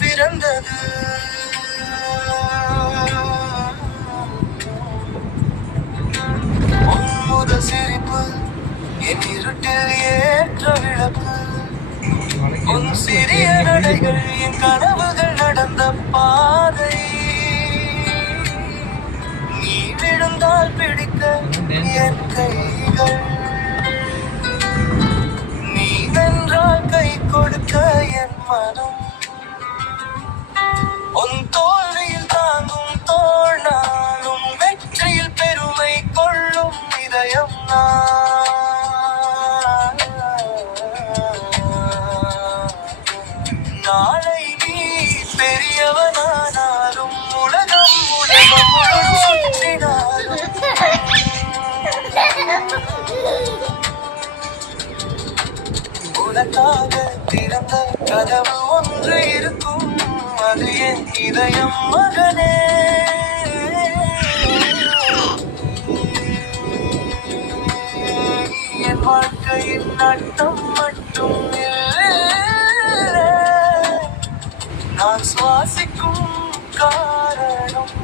பிறந்தது. உன்முத சிரிப்பு என் இருட்டில் ஏற்ற விளக்கு. உன் சிறிய நடைகள் என் கனவுகள் நடந்த பாதை. நீ விழுந்தால் பிடிக்க என் கைகள், நீ வென்றால் கை கொடுக்க என் மனம். உன் தோல்வியில் தாங்கும் தோள் நானும், வெற்றியில் பெருமை கொள்ளும் இதயம் நாளை நீ பெரியவனானாலும் உலகம் சுற்றினாலும் உனக்காக திறந்த கதவு ஒன்று இருக்கும், அது என் இதயம் மகனே. என் வாழ்க்கையின் நட்டம் மட்டும் இல்லை, நான் சுவாசிக்கும் காரணம்.